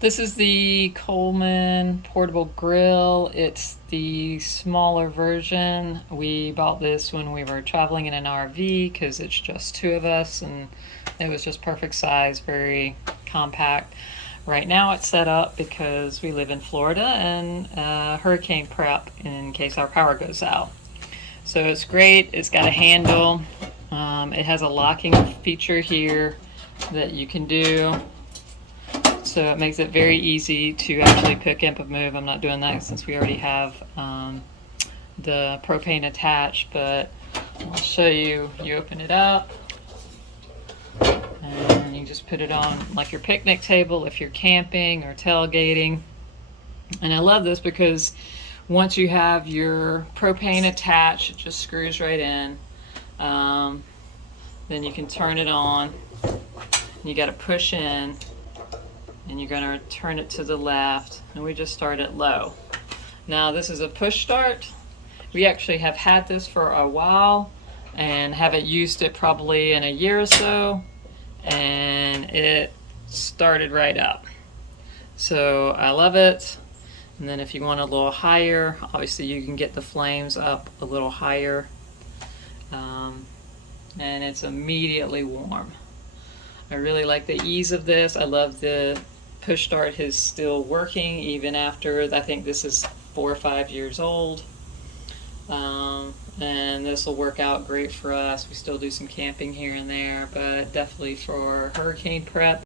This is the Coleman portable grill. It's the smaller version. We bought this when we were traveling in an RV because it's just two of us and it was just perfect size, very compact. Right now it's set up because we live in Florida and hurricane prep in case our power goes out. So it's great. It's got a handle. It has a locking feature here that you can do. So it makes it very easy to actually pick up and move. I'm not doing that since we already have the propane attached, but I'll show you. You open it up and you just put it on like your picnic table if you're camping or tailgating. And I love this because once you have your propane attached, it just screws right in. Then you can turn it on. You got to push in and you're going to turn it to the left, and we just start it low. Now this is a push start. We actually have had this for a while and haven't used it probably in a year or so, and it started right up. So I love it. And then if you want a little higher, obviously you can get the flames up a little higher, and it's immediately warm. I really like the ease of this. I love the push start is still working even after, I think this is 4 or 5 years old. And this will work out great for us. We still do some camping here and there, but definitely for hurricane prep